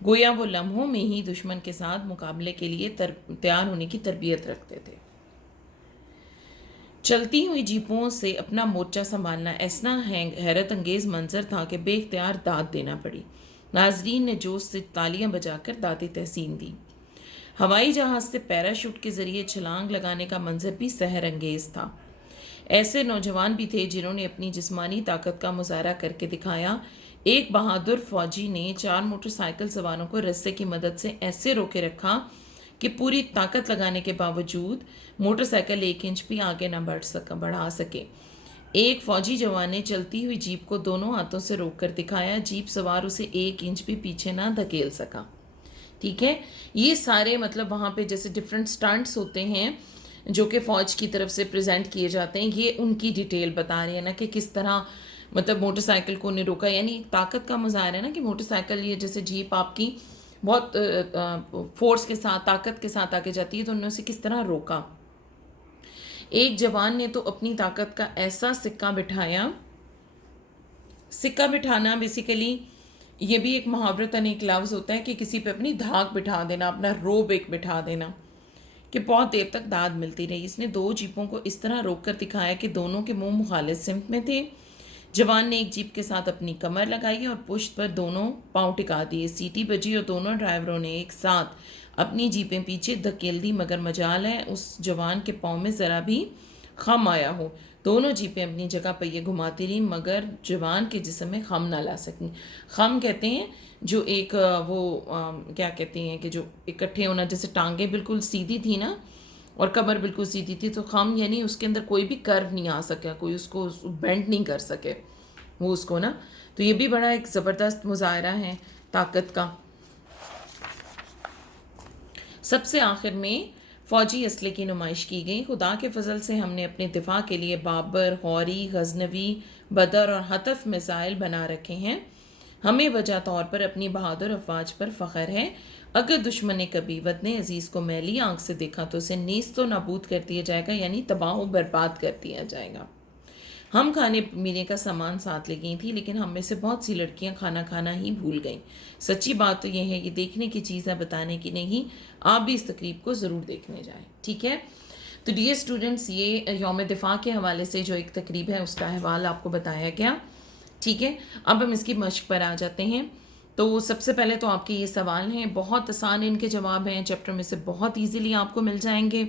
گویا وہ لمحوں میں ہی دشمن کے ساتھ مقابلے کے لیے تیار ہونے کی تربیت رکھتے تھے۔ چلتی ہوئی جیپوں سے اپنا مورچہ سنبھالنا ایسا حیرت انگیز منظر تھا کہ بے اختیار داد دینا پڑی۔ ناظرین نے جوش سے تالیاں بجا کر داد تحسین دی۔ ہوائی جہاز سے پیراشوٹ کے ذریعے چھلانگ لگانے کا منظر بھی سحر انگیز تھا۔ ایسے نوجوان بھی تھے جنہوں نے اپنی جسمانی طاقت کا مظاہرہ کر کے دکھایا۔ ایک بہادر فوجی نے 4 موٹر سائیکل سواروں کو رسے کی مدد سے ایسے روکے رکھا کہ پوری طاقت لگانے کے باوجود موٹر سائیکل 1 انچ بھی آگے نہ بڑھا سکے۔ ایک فوجی جوان نے چلتی ہوئی جیپ کو دونوں ہاتھوں سے روک کر دکھایا، جیپ سوار اسے 1 انچ بھی پیچھے نہ دھکیل سکا۔ ٹھیک ہے، یہ سارے مطلب وہاں پہ جیسے ڈفرینٹ سٹنٹس ہوتے ہیں جو کہ فوج کی طرف سے پریزنٹ کیے جاتے ہیں، یہ ان کی ڈیٹیل بتا رہے ہیں نا کہ کس طرح مطلب موٹر سائیکل کو انہیں روکا، یعنی طاقت کا مظاہرہ ہے نا کہ موٹر سائیکل یہ جیسے جیپ آپ کی بہت فورس کے ساتھ طاقت کے ساتھ آگے جاتی ہے تو انہوں نے اسے کس طرح روکا۔ ایک جوان نے تو اپنی طاقت کا ایسا سکہ بٹھایا، سکہ بٹھانا بیسیکلی یہ بھی ایک محاورتاً ایک لفظ ہوتا ہے کہ کسی پہ اپنی دھاک بٹھا دینا، اپنا روب ایک بٹھا دینا، کہ بہت دیر تک داد ملتی رہی۔ اس نے 2 جیپوں کو اس طرح روک کر دکھایا کہ دونوں کے منہ مخالف سمت میں تھے۔ جوان نے ایک جیپ کے ساتھ اپنی کمر لگائی اور پشت پر دونوں پاؤں ٹکا دیے۔ سیٹی بجی اور دونوں ڈرائیوروں نے ایک ساتھ اپنی جیپیں پیچھے دھکیل دی، مگر مجال ہے اس جوان کے پاؤں میں ذرا بھی خم آیا ہو۔ دونوں جیپیں اپنی جگہ پہیے گھماتی رہیں مگر جوان کے جسم میں خم نہ لا سکیں۔ خم کہتے ہیں جو ایک وہ کیا کہتے ہیں کہ جو اکٹھے ہونا، جیسے ٹانگیں بالکل سیدھی تھی نا اور کمر بالکل سیدھی تھی، تو خم یعنی اس کے اندر کوئی بھی کرو نہیں آ سکا، کوئی اس کو بینڈ نہیں کر سکے وہ اس کو نا۔ تو یہ بھی بڑا ایک زبردست مظاہرہ ہے طاقت کا۔ سب سے آخر میں فوجی اسلحے کی نمائش کی گئی۔ خدا کے فضل سے ہم نے اپنے دفاع کے لیے بابر، غوری، غزنوی، بدر اور حطف میزائل بنا رکھے ہیں۔ ہمیں وجہ طور پر اپنی بہادر افواج پر فخر ہے۔ اگر دشمن نے کبھی وطن عزیز کو میلی آنکھ سے دیکھا تو اسے نیست و نابود کر دیا جائے گا، یعنی تباہ و برباد کر دیا جائے گا۔ ہم کھانے پینے کا سامان ساتھ لے گئی تھی، لیکن ہم میں سے بہت سی لڑکیاں کھانا کھانا ہی بھول گئیں۔ سچی بات تو یہ ہے کہ دیکھنے کی چیز ہے، بتانے کی نہیں۔ آپ بھی اس تقریب کو ضرور دیکھنے جائیں، ٹھیک ہے؟ تو ڈیئر اسٹوڈنٹس، یہ یوم دفاع کے حوالے سے جو ایک تقریب ہے اس کا احوال آپ کو بتایا گیا، ٹھیک ہے؟ اب ہم اس کی مشق پر آ جاتے ہیں۔ تو سب سے پہلے تو آپ کے یہ سوال ہیں، بہت آسان ان کے جواب ہیں، چیپٹر میں سے بہت ایزیلی آپ کو مل جائیں گے۔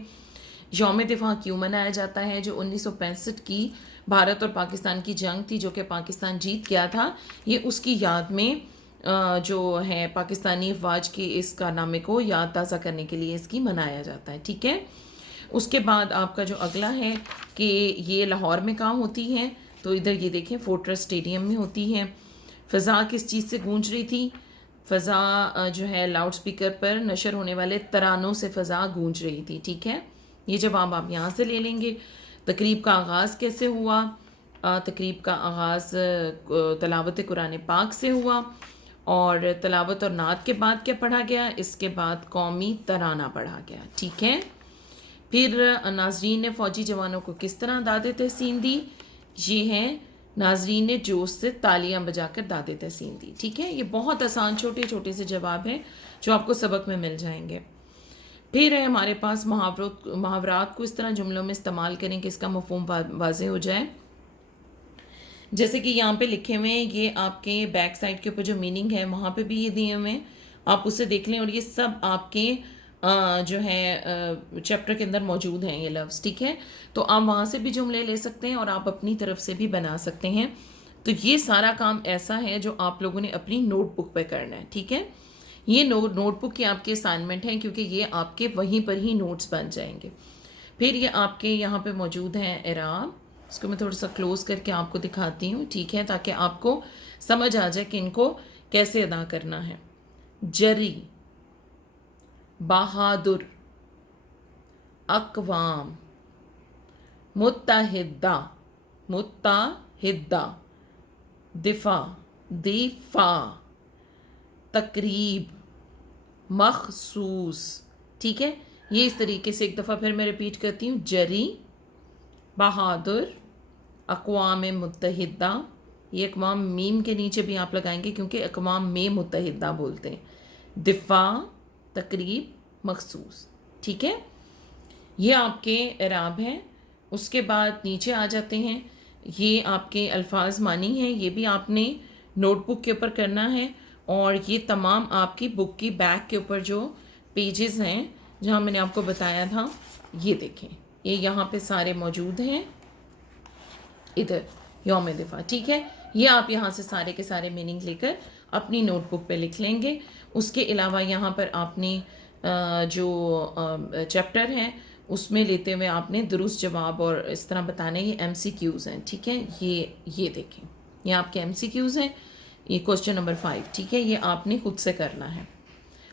یوم دفاع کیوں منایا جاتا ہے؟ جو 1965 کی بھارت اور پاکستان کی جنگ تھی جو کہ پاکستان جیت گیا تھا، یہ اس کی یاد میں جو ہے پاکستانی افواج کے اس کارنامے کو یاد تازہ کرنے کے لیے اس کی منایا جاتا ہے، ٹھیک ہے؟ اس کے بعد آپ کا جو اگلا ہے کہ یہ لاہور میں کہاں ہوتی ہے، تو ادھر یہ دیکھیں فورٹریس اسٹیڈیم میں ہوتی ہے۔ فضا کس چیز سے گونج رہی تھی؟ فضا جو ہے لاؤڈ سپیکر پر نشر ہونے والے ترانوں سے فضا گونج رہی تھی، ٹھیک ہے؟ یہ جواب آپ یہاں سے لے لیں گے۔ تقریب کا آغاز کیسے ہوا؟ تقریب کا آغاز تلاوت قرآن پاک سے ہوا، اور تلاوت اور نعت کے بعد کیا پڑھا گیا؟ اس کے بعد قومی ترانہ پڑھا گیا، ٹھیک ہے؟ پھر ناظرین نے فوجی جوانوں کو کس طرح داد تحسین دی؟ یہ ہے ناظرین نے جوش سے تالیاں بجا کر داد تحسین دی، ٹھیک ہے؟ یہ بہت آسان چھوٹے چھوٹے سے جواب ہیں جو آپ کو سبق میں مل جائیں گے۔ پھر ہے ہمارے پاس محاورات کو اس طرح جملوں میں استعمال کریں کہ اس کا مفہوم واضح ہو جائے۔ جیسے کہ یہاں پہ لکھے ہوئے ہیں، یہ آپ کے بیک سائڈ کے اوپر جو میننگ ہے وہاں پہ بھی یہ دیے ہوئے ہیں، آپ اسے دیکھ لیں، اور یہ سب آپ کے جو ہے چیپٹر کے اندر موجود ہیں یہ لفظ، ٹھیک ہے؟ تو آپ وہاں سے بھی جملے لے سکتے ہیں اور آپ اپنی طرف سے بھی بنا سکتے ہیں۔ تو یہ سارا کام ایسا ہے جو آپ لوگوں نے اپنی نوٹ بک پہ کرنا ہے، ٹھیک ہے؟ یہ نوٹ بک کی آپ کے اسائنمنٹ ہیں کیونکہ یہ آپ کے وہیں پر ہی نوٹس بن جائیں گے۔ پھر یہ آپ کے یہاں پہ موجود ہیں اعراب، اس کو میں تھوڑا سا کلوز کر کے آپ کو دکھاتی ہوں، ٹھیک ہے؟ تاکہ آپ کو سمجھ آ جائے کہ ان کو کیسے ادا کرنا ہے۔ جری، بہادر، اقوام، متحدہ، دفاع، تقریب، مخصوص، ٹھیک ہے؟ یہ اس طریقے سے ایک دفعہ پھر میں ریپیٹ کرتی ہوں، جری، بہادر، اقوام متحدہ، یہ اقوام میم کے نیچے بھی آپ لگائیں گے کیونکہ اقوام میں متحدہ بولتے ہیں، دفاع، تقریب، مخصوص. ٹھیک ہے، یہ آپ کے اعراب ہیں. اس کے بعد نیچے آ جاتے ہیں. یہ آپ کے الفاظ معنی ہیں، یہ بھی آپ نے نوٹ بک کے اوپر کرنا ہے. اور یہ تمام آپ کی بک کی بیک کے اوپر جو پیجز ہیں جہاں میں نے آپ کو بتایا تھا، یہ دیکھیں، یہ یہاں پہ سارے موجود ہیں. ادھر یوم دفاع. ٹھیک ہے، یہ آپ یہاں سے سارے کے سارے میننگ لے کر اپنی نوٹ بک پہ لکھ لیں گے. اس کے علاوہ یہاں پر آپ نے جو چیپٹر ہیں اس میں لیتے ہوئے آپ نے درست جواب اور اس طرح بتانے. یہ ایم سی کیوز ہیں. ٹھیک ہے، یہ دیکھیں، یہ آپ کے ایم سی کیوز ہیں. یہ کوشچن نمبر 5. ٹھیک ہے، یہ آپ نے خود سے کرنا ہے.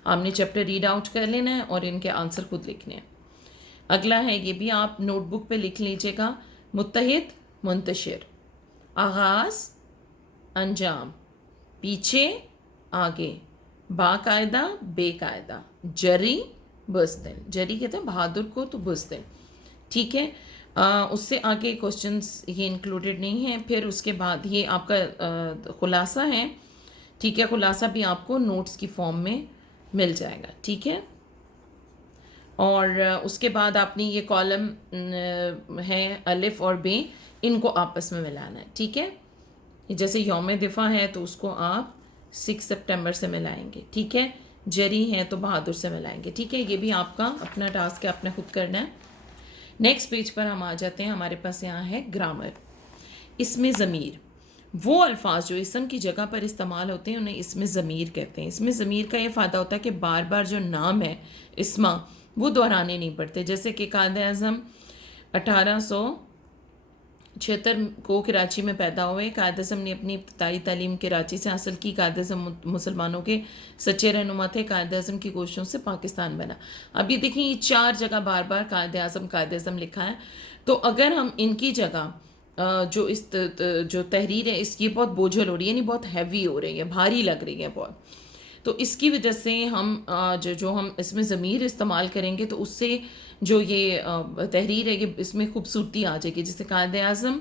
آپ نے چیپٹر ریڈ آؤٹ کر لینا ہے اور ان کے آنسر خود لکھنے ہیں. اگلا ہے، یہ بھی آپ نوٹ بک پہ لکھ لیجیے گا. متحد، منتشر، آغاز، انجام، پیچھے، آگے، باقاعدہ، بے قاعدہ، جری، بزدل. جری کہتے ہیں بہادر کو، تو بزدل. ٹھیک ہے، اس سے آگے کوشچنس یہ انکلوڈیڈ نہیں ہیں. پھر اس کے بعد یہ آپ کا خلاصہ ہے. ٹھیک ہے، خلاصہ بھی آپ کو نوٹس کی فارم میں مل جائے گا. ٹھیک ہے، اور اس کے بعد آپ نے یہ کالم ہے الف اور بے، ان کو آپس میں ملانا ہے. ٹھیک ہے، جیسے یوم دفاع ہے تو اس کو آپ 6 سپٹمبر سے ملائیں گے. ٹھیک ہے، جری ہے تو بہادر سے ملائیں گے. ٹھیک ہے، یہ بھی آپ کا اپنا ٹاسک ہے، آپ نے خود کرنا ہے. نیکسٹ پیج پر ہم آ جاتے ہیں. ہمارے پاس یہاں ہے گرامر. اس میں ضمیر، وہ الفاظ جو اسم کی جگہ پر استعمال ہوتے ہیں انہیں اس میں ضمیر کہتے ہیں. اس میں ضمیر کا یہ فائدہ ہوتا ہے کہ بار بار جو نام ہے اسما وہ دہرانے نہیں پڑتے. جیسے کہ قائد اعظم 1876 کو کراچی میں پیدا ہوئے. قائد اعظم نے اپنی ابتدائی تعلیم کراچی سے حاصل کی. قائد اعظم مسلمانوں کے سچے رہنما تھے. قائد اعظم کی کوششوں سے پاکستان بنا. اب یہ دیکھیں، یہ 4 جگہ بار بار قائد اعظم لکھا ہے. تو اگر ہم ان کی جگہ جو تحریر ہے اس کی بہت بوجھل ہو رہی ہے، یعنی بہت ہیوی ہو رہی ہے، بھاری لگ رہی ہے بہت، تو اس کی وجہ سے ہم جو ہم اس میں ضمیر استعمال کریں گے تو اس سے جو یہ تحریر ہے یہ اس میں خوبصورتی آ جائے گی. جیسے قائد اعظم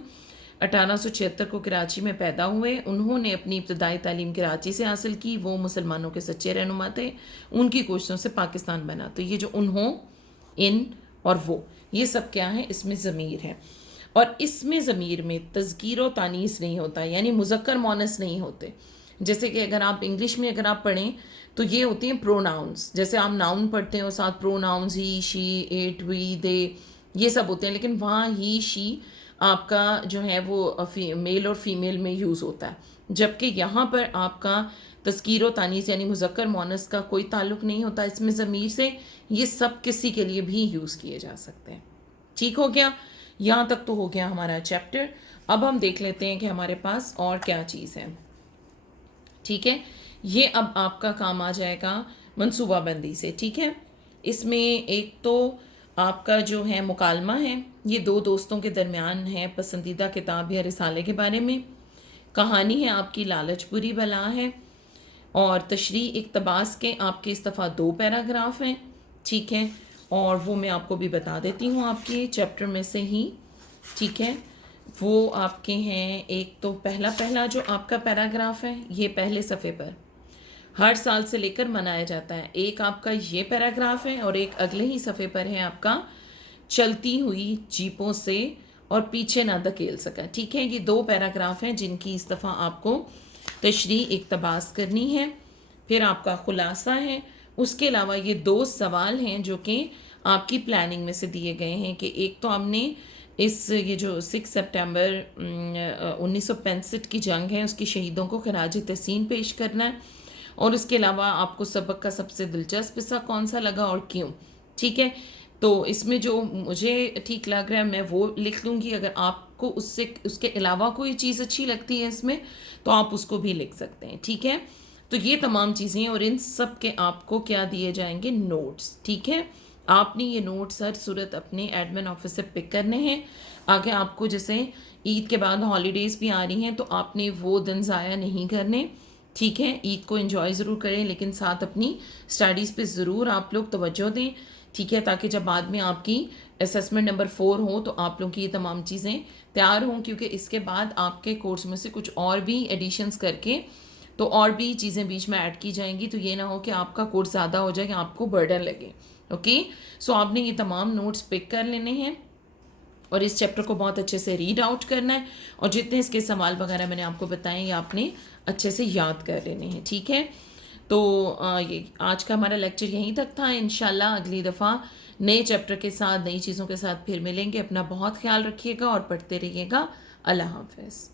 1876 کو کراچی میں پیدا ہوئے. انہوں نے اپنی ابتدائی تعلیم کراچی سے حاصل کی. وہ مسلمانوں کے سچے رہنما تھے. ان کی کوششوں سے پاکستان بنا. تو یہ جو انہوں، ان اور وہ، یہ سب کیا ہے؟ اس میں ضمیر ہے. اور اس میں ضمیر میں تذکیر و تانیث نہیں ہوتا، یعنی مذکر مونث نہیں ہوتے. جیسے کہ اگر آپ انگلش میں اگر آپ پڑھیں تو یہ ہوتی ہیں پروناؤنس. جیسے آپ ناؤن پڑھتے ہیں اور ساتھ پروناؤنس ہی، شی، اٹ، وی، دے، یہ سب ہوتے ہیں. لیکن وہاں ہی، شی آپ کا جو ہے وہ میل اور فیمیل میں یوز ہوتا ہے. جبکہ یہاں پر آپ کا تذکیر و تانیث یعنی مذکر مونث کا کوئی تعلق نہیں ہوتا اس میں ضمیر سے. یہ سب کسی کے لیے بھی یوز کیے جا سکتے ہیں. ٹھیک ہو گیا؟ یہاں تک تو ہو گیا ہمارا چیپٹر. اب ہم دیکھ لیتے ہیں کہ ہمارے پاس اور کیا چیز ہے. ٹھیک ہے، یہ اب آپ کا کام آ جائے گا منصوبہ بندی سے. ٹھیک ہے، اس میں ایک تو آپ کا جو ہے مکالمہ ہے. یہ 2 دوستوں کے درمیان ہے. پسندیدہ کتاب یا رسالے کے بارے میں. کہانی ہے آپ کی لالچ بری بلا ہے. اور تشریح اقتباس کے آپ کے اس دفعہ 2 پیراگراف ہیں. ٹھیک ہے، اور وہ میں آپ کو بھی بتا دیتی ہوں آپ کے چیپٹر میں سے ہی. ٹھیک ہے، وہ آپ کے ہیں. ایک تو پہلا جو آپ کا پیراگراف ہے یہ پہلے صفحے پر ہر سال سے لے کر منایا جاتا ہے. ایک آپ کا یہ پیراگراف ہے اور ایک اگلے ہی صفحے پر ہے آپ کا چلتی ہوئی جیپوں سے اور پیچھے نہ دھکیل سکا. ٹھیک ہے، یہ 2 پیراگراف ہیں جن کی اس دفعہ آپ کو تشریح اقتباس کرنی ہے. پھر آپ کا خلاصہ ہے. اس کے علاوہ یہ 2 سوال ہیں جو کہ آپ کی پلاننگ میں سے دیے گئے ہیں کہ ایک تو ہم نے یہ جو 6 سپٹمبر 1965 کی جنگ ہے اس کی شہیدوں کو خراج تحسین پیش کرنا ہے. اور اس کے علاوہ آپ کو سبق کا سب سے دلچسپ حصہ کون سا لگا اور کیوں. ٹھیک ہے، تو اس میں جو مجھے ٹھیک لگ رہا ہے میں وہ لکھ لوں گی. اگر آپ کو اس کے علاوہ کوئی چیز اچھی لگتی ہے اس میں تو آپ اس کو بھی لکھ سکتے ہیں. ٹھیک ہے، تو یہ تمام چیزیں اور ان سب کے آپ کو کیا دیے جائیں گے؟ نوٹس. ٹھیک ہے، آپ نے یہ نوٹس ہر صورت اپنے ایڈمن آفس سے پک کرنے ہیں. آگے آپ کو جیسے عید کے بعد ہالیڈیز بھی آ رہی ہیں تو آپ نے وہ دن ضائع نہیں کرنے. ٹھیک ہے، عید کو انجوائے ضرور کریں لیکن ساتھ اپنی اسٹڈیز پہ ضرور آپ لوگ توجہ دیں. ٹھیک ہے، تاکہ جب بعد میں آپ کی اسیسمنٹ نمبر 4 ہو تو آپ لوگوں کی یہ تمام چیزیں تیار ہوں. کیونکہ اس کے بعد آپ کے کورس میں سے کچھ اور بھی ایڈیشنز کر کے تو اور بھی چیزیں بیچ میں ایڈ کی جائیں گی، تو یہ نہ ہو کہ آپ کا کورس زیادہ ہو جائے کہ آپ کو برڈن لگے. اوکے، سو آپ نے یہ تمام نوٹس پک کر لینے ہیں اور اس چیپٹر کو بہت اچھے سے ریڈ آؤٹ کرنا ہے، اور جتنے اس کے سوال وغیرہ میں نے آپ کو بتائے یہ آپ نے اچھے سے یاد کر لینے ہیں. ٹھیک ہے، تو یہ آج کا ہمارا لیکچر یہیں تک تھا. انشاءاللہ اگلی دفعہ نئے چیپٹر کے ساتھ، نئی چیزوں کے ساتھ پھر ملیں گے. اپنا بہت خیال رکھیے گا اور پڑھتے رہیے گا. اللہ حافظ.